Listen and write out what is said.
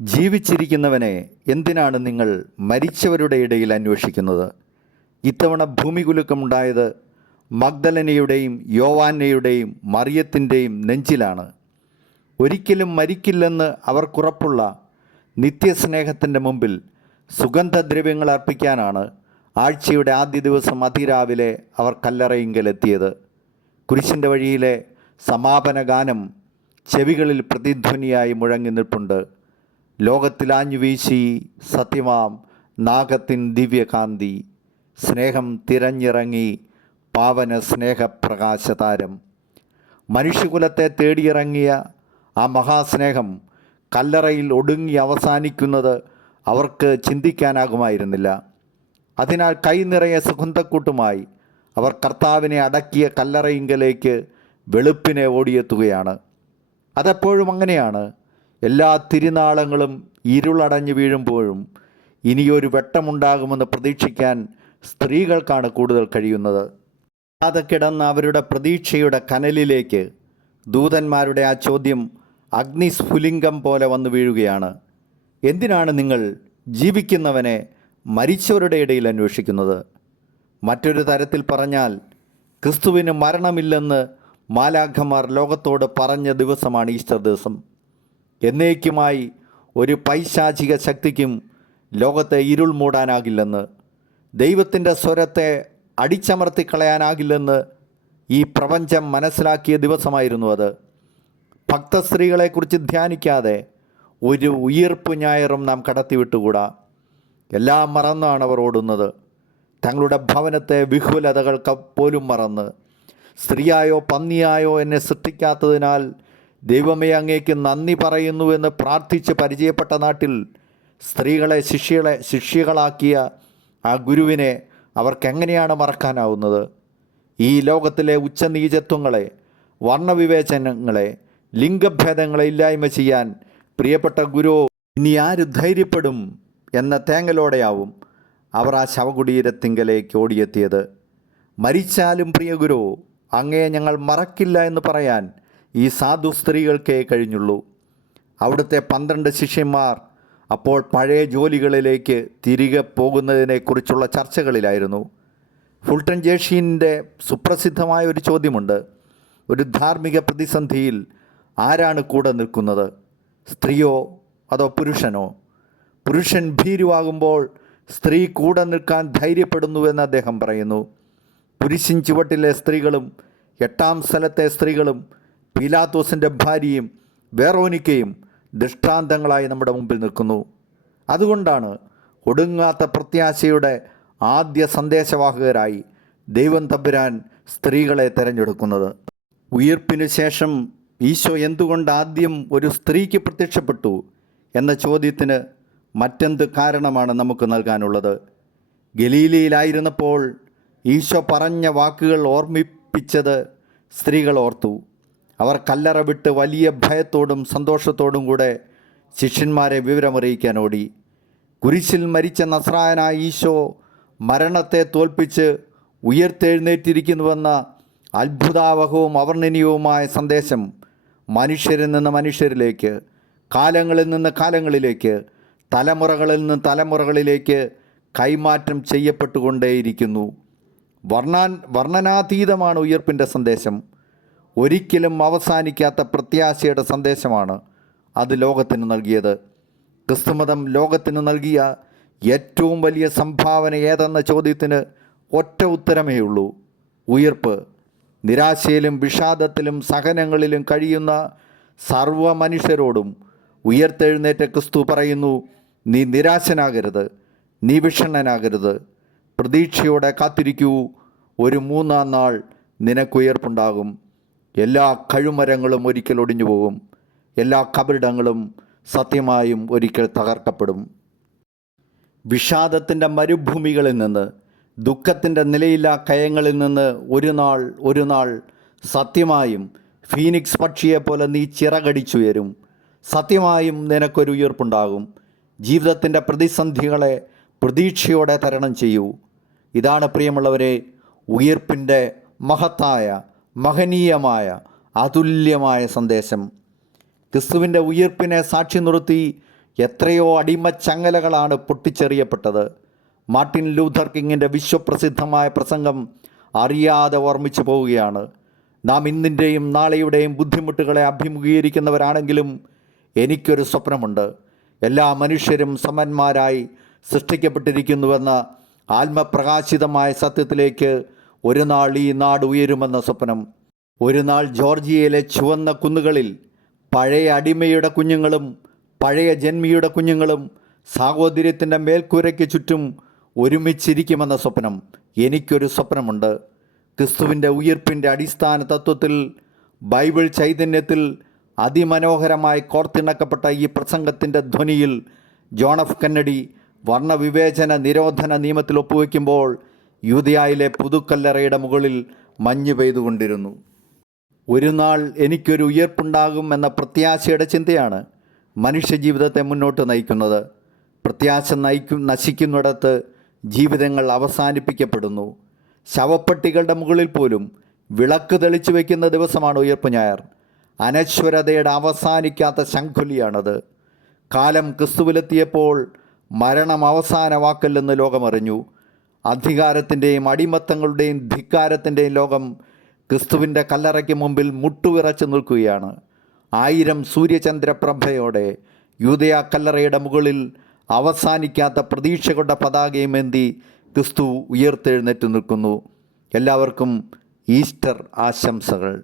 ജീവിച്ചിരിക്കുന്നവനെ എന്തിനാണ് നിങ്ങൾ മരിച്ചവരുടെ ഇടയിൽ അന്വേഷിക്കുന്നത്? ഇത്തവണ ഭൂമികുലുക്കമുണ്ടായത് മഗ്ദലനയുടെയും യോവാനയുടെയും മറിയത്തിന്റെയും നെഞ്ചിലാണ്. ഒരിക്കലും മരിക്കില്ലെന്ന് അവർക്കുറപ്പുള്ള നിത്യസ്നേഹത്തിന്റെ മുമ്പിൽ സുഗന്ധദ്രവ്യങ്ങൾ അർപ്പിക്കാനാണ് ആഴ്ചയുടെ ആദ്യ ദിവസം അതിരാവിലെ അവർ കല്ലറയിങ്കലെത്തിയത്. കുരിശിന്റെ വഴിയിലെ സമാപന ഗാനം ചെവികളിൽ പ്രതിധ്വനിയായി മുഴങ്ങി നിൽപ്പുണ്ട്. ലോകത്തിലാഞ്ഞു വീശി സത്യമാം നാഗത്തിൻ ദിവ്യകാന്തി സ്നേഹം തിരഞ്ഞിറങ്ങി പാവന സ്നേഹപ്രകാശതാരം. മനുഷ്യകുലത്തെ തേടിയിറങ്ങിയ ആ മഹാസ്നേഹം കല്ലറയിൽ ഒടുങ്ങി അവസാനിക്കുന്നത് അവർക്ക് ചിന്തിക്കാനാകുമായിരുന്നില്ല. അതിനാൽ കൈനിറയെ സുഗന്ധക്കൂട്ടുമായി അവർ കർത്താവിനെ അടക്കിയ കല്ലറയിങ്കലേക്ക് വെളുപ്പിനെ ഓടിയെത്തുകയാണ്. അതെപ്പോഴും അങ്ങനെയാണ്. എല്ലാ തിരുനാളങ്ങളും ഇരുളടഞ്ഞു വീഴുമ്പോഴും ഇനിയൊരു വെട്ടമുണ്ടാകുമെന്ന് പ്രതീക്ഷിക്കാൻ സ്ത്രീകൾക്കാണ് കൂടുതൽ കഴിയുന്നത്. അല്ലാതെ കിടന്ന അവരുടെ പ്രതീക്ഷയുടെ കനലിലേക്ക് ദൂതന്മാരുടെ ആ ചോദ്യം അഗ്നിസ്ഫുലിംഗം പോലെ വന്നു വീഴുകയാണ്. എന്തിനാണ് നിങ്ങൾ ജീവിക്കുന്നവനെ മരിച്ചവരുടെ ഇടയിൽ അന്വേഷിക്കുന്നത്? മറ്റൊരു തരത്തിൽ പറഞ്ഞാൽ ക്രിസ്തുവിന് മരണമില്ലെന്ന് മാലാഖമാർ ലോകത്തോട് പറഞ്ഞ ദിവസമാണ് ഈസ്റ്റർ ദിവസം. എന്നേക്കുമായി ഒരു പൈശാചിക ശക്തിക്കും ലോകത്തെ ഇരുൾ മൂടാനാകില്ലെന്ന് ദൈവത്തിന്റെ സ്വരത്തെ അടിച്ചമർത്തി അടിച്ചമർത്തിക്കളയാനാകില്ലെന്ന് ഈ പ്രപഞ്ചം മനസ്സിലാക്കിയ ദിവസമായിരുന്നു അത്. ഭക്തസ്ത്രീകളെക്കുറിച്ച് ധ്യാനിക്കാതെ ഒരു ഉയർപ്പ് ഞായറും നാം കടത്തിവിട്ടുകൂടാ. എല്ലാം മറന്നാണ് അവർ ഓടുന്നത്. തങ്ങളുടെ ഭവനത്തെ വിഹുലതകൾക്ക് പോലും മറന്ന്. സ്ത്രീയായോ പന്നിയായോ എന്നെ സൃഷ്ടിക്കാത്തതിനാൽ ദൈവമേ അങ്ങേക്ക് നന്ദി പറയുന്നുവെന്ന് പ്രാർത്ഥിച്ച് പരിചയപ്പെട്ട നാട്ടിൽ സ്ത്രീകളെ ശിഷ്യകളെ ശിഷ്യകളാക്കിയ ആ ഗുരുവിനെ അവർക്കെങ്ങനെയാണ് മറക്കാനാവുന്നത്? ഈ ലോകത്തിലെ ഉച്ചനീചത്വങ്ങളെ വർണവിവേചനങ്ങളെ ലിംഗഭേദങ്ങളെ ഇല്ലായ്മ ചെയ്യാൻ പ്രിയപ്പെട്ട ഗുരു ഇനി ആര് ധൈര്യപ്പെടും എന്ന തേങ്ങലോടെയാവും അവർ ആ ശവകുടീരത്തിങ്കലേക്ക് ഓടിയെത്തിയത്. മരിച്ചാലും പ്രിയ ഗുരു അങ്ങയെ ഞങ്ങൾ മറക്കില്ല എന്ന് പറയാൻ ഈ സാധു സ്ത്രീകൾക്കേ കഴിഞ്ഞുള്ളൂ. അവിടുത്തെ പന്ത്രണ്ട് ശിഷ്യന്മാർ അപ്പോൾ പഴയ ജോലികളിലേക്ക് തിരികെ പോകുന്നതിനെക്കുറിച്ചുള്ള ചർച്ചകളിലായിരുന്നു. ഫുൾട്ടൺ ജേഷീന്റെ സുപ്രസിദ്ധമായ ഒരു ചോദ്യമുണ്ട്. ഒരു ധാർമ്മിക പ്രതിസന്ധിയിൽ ആരാണ് കൂടെ നിൽക്കുന്നത്? സ്ത്രീയോ അതോ പുരുഷനോ? പുരുഷൻ ഭീരുവാകുമ്പോൾ സ്ത്രീ കൂടെ നിൽക്കാൻ ധൈര്യപ്പെടുന്നുവെന്ന് അദ്ദേഹം പറയുന്നു. പുരുഷൻ ചുവട്ടിലെ സ്ത്രീകളും എട്ടാം സ്ഥലത്തെ സ്ത്രീകളും പീലാത്തോസിന്റെ ഭാര്യയും വേറോനിക്കയും ദൃഷ്ടാന്തങ്ങളായി നമ്മുടെ മുമ്പിൽ നിൽക്കുന്നു. അതുകൊണ്ടാണ് ഒടുങ്ങാത്ത പ്രത്യാശയുടെ ആദ്യ സന്ദേശവാഹകരായി ദൈവം തമ്പുരാൻ സ്ത്രീകളെ തിരഞ്ഞെടുക്കുന്നത്. ഉയർപ്പിനു ശേഷം ഈശോ എന്തുകൊണ്ട് ആദ്യം ഒരു സ്ത്രീക്ക് പ്രത്യക്ഷപ്പെട്ടു എന്ന ചോദ്യത്തിന് മറ്റെന്ത് കാരണമാണ് നമുക്ക് നൽകാനുള്ളത്? ഗലീലയിലായിരുന്നപ്പോൾ ഈശോ പറഞ്ഞ വാക്കുകൾ ഓർമ്മിപ്പിച്ചത് സ്ത്രീകൾ ഓർത്തു. അവർ കല്ലറ വിട്ട് വലിയ ഭയത്തോടും സന്തോഷത്തോടും കൂടെ ശിഷ്യന്മാരെ വിവരമറിയിക്കാൻ ഓടി. കുരിശിൽ മരിച്ച നസ്രായനായ ഈശോ മരണത്തെ തോൽപ്പിച്ച് ഉയർത്തെഴുന്നേറ്റിരിക്കുന്നുവെന്ന അത്ഭുതാവഹവും അവർണനീയവുമായ സന്ദേശം മനുഷ്യരിൽ നിന്ന് മനുഷ്യരിലേക്ക് കാലങ്ങളിൽ നിന്ന് കാലങ്ങളിലേക്ക് തലമുറകളിൽ നിന്ന് തലമുറകളിലേക്ക് കൈമാറ്റം ചെയ്യപ്പെട്ടുകൊണ്ടേയിരിക്കുന്നു. വർണാൻ വർണനാതീതമാണ് ഉയർപ്പിന്റെ സന്ദേശം. ഒരിക്കലും അവസാനിക്കാത്ത പ്രത്യാശയുടെ സന്ദേശമാണ് അത് ലോകത്തിന് നൽകിയത്. ക്രിസ്തുമതം ലോകത്തിന് നൽകിയ ഏറ്റവും വലിയ സംഭാവന ഏതെന്ന ചോദ്യത്തിന് ഒറ്റ ഉത്തരമേ ഉള്ളൂ. ഉയർപ്പ്. നിരാശയിലും വിഷാദത്തിലും സഹനങ്ങളിലും കഴിയുന്ന സർവ മനുഷ്യരോടും ഉയർത്തെഴുന്നേറ്റ ക്രിസ്തു പറയുന്നു നീ നിരാശനാകരുത് നീ വിഷണ്ണനാകരുത്. പ്രതീക്ഷയോടെ കാത്തിരിക്കൂ. ഒരു മൂന്നാം നാൾ നിനക്കുയർപ്പുണ്ടാകും. എല്ലാ കഴുമരങ്ങളും ഒരിക്കൽ ഒടിഞ്ഞു പോകും. എല്ലാ കബറിടങ്ങളും സത്യമായും ഒരിക്കൽ തകർക്കപ്പെടും. വിഷാദത്തിന്റെ മരുഭൂമികളിൽ നിന്ന് ദുഃഖത്തിന്റെ നിലയില്ലാ കയങ്ങളിൽ നിന്ന് ഒരു നാൾ ഒരു നാൾ സത്യമായും ഫീനിക്സ് പക്ഷിയെപ്പോലെ നീ ചിറകടിച്ചുയരും. സത്യമായും നിനക്കൊരു ഉയർപ്പുണ്ടാകും. ജീവിതത്തിന്റെ പ്രതിസന്ധികളെ പ്രതീക്ഷയോടെ തരണം ചെയ്യൂ. ഇതാണ് പ്രിയമുള്ളവരെ ഉയർപ്പിന്റെ മഹത്തായ മഹനീയമായ അതുല്യമായ സന്ദേശം. ക്രിസ്തുവിന്റെ ഉയർപ്പിനെ സാക്ഷി നിർത്തി എത്രയോ അടിമച്ചങ്ങലകളാണ് പൊട്ടിച്ചെറിയപ്പെട്ടത്. മാർട്ടിൻ ലൂഥർ കിങ്ങിന്റെ വിശ്വപ്രസിദ്ധമായ പ്രസംഗം അറിയാതെ ഓർമ്മിച്ചു പോവുകയാണ്. നാം ഇന്നിന്റെയും നാളെയുടെയും ബുദ്ധിമുട്ടുകളെ അഭിമുഖീകരിക്കുന്നവരാണെങ്കിലും എനിക്കൊരു സ്വപ്നമുണ്ട്. എല്ലാ മനുഷ്യരും സമന്മാരായി സൃഷ്ടിക്കപ്പെട്ടിരിക്കുന്നുവെന്ന ആത്മപ്രകാശിതമായ സത്യത്തിലേക്ക് ഒരു നാൾ ഈ നാട് ഉയരുമെന്ന സ്വപ്നം. ഒരു നാൾ ജോർജിയയിലെ ചുവന്ന കുന്നുകളിൽ പഴയ അടിമയുടെ കുഞ്ഞുങ്ങളും പഴയ ജന്മിയുടെ കുഞ്ഞുങ്ങളും സാഹോദര്യത്തിന്റെ മേൽക്കൂരയ്ക്ക് ചുറ്റും ഒരുമിച്ചിരിക്കുമെന്ന സ്വപ്നം. എനിക്കൊരു സ്വപ്നമുണ്ട്. ക്രിസ്തുവിന്റെ ഉയർപ്പിന്റെ അടിസ്ഥാന തത്വത്തിൽ ബൈബിൾ ചൈതന്യത്തിൽ അതിമനോഹരമായി കോർത്തിണക്കപ്പെട്ട ഈ പ്രസംഗത്തിന്റെ ധ്വനിയിൽ ജോൺ എഫ് കന്നഡി വർണവിവേചന നിരോധന നിയമത്തിൽ ഒപ്പുവെക്കുമ്പോൾ യൂതയായിലെ പുതുക്കല്ലറയുടെ മുകളിൽ മഞ്ഞ് പെയ്തുകൊണ്ടിരുന്നു. ഒരു നാൾ എനിക്കൊരു ഉയർപ്പുണ്ടാകും എന്ന പ്രത്യാശയുടെ ചിന്തയാണ് മനുഷ്യജീവിതത്തെ മുന്നോട്ട് നയിക്കുന്നത്. പ്രത്യാശ നയിക്കും നശിക്കുന്നിടത്ത് ജീവിതങ്ങൾ അവസാനിപ്പിക്കപ്പെടുന്നു. ശവപ്പെട്ടികളുടെ മുകളിൽ പോലും വിളക്ക് തെളിച്ചു വയ്ക്കുന്ന ദിവസമാണ് ഉയർപ്പ് ഞായർ. അനശ്വരതയുടെ അവസാനിക്കാത്ത ശംഖുലിയാണത്. കാലം ക്രിസ്തുവിലെത്തിയപ്പോൾ മരണം അവസാന വാക്കല്ലെന്ന് ലോകമറിഞ്ഞു. അധികാരത്തിന്റെയും അടിമത്തങ്ങളുടെയും ധിക്കാരത്തിന്റെയും ലോകം ക്രിസ്തുവിന്റെ കല്ലറയ്ക്ക് മുമ്പിൽ മുട്ടുവിറച്ചു നിൽക്കുകയാണ്. ആയിരം സൂര്യചന്ദ്രപ്രഭയോടെ യൂതയ കല്ലറയുടെ മുകളിൽ അവസാനിക്കാത്ത പ്രതീക്ഷകളുടെ പതാകയും എന്തി ക്രിസ്തു ഉയർത്തെഴുന്നേറ്റ് നിൽക്കുന്നു. എല്ലാവർക്കും ഈസ്റ്റർ ആശംസകൾ.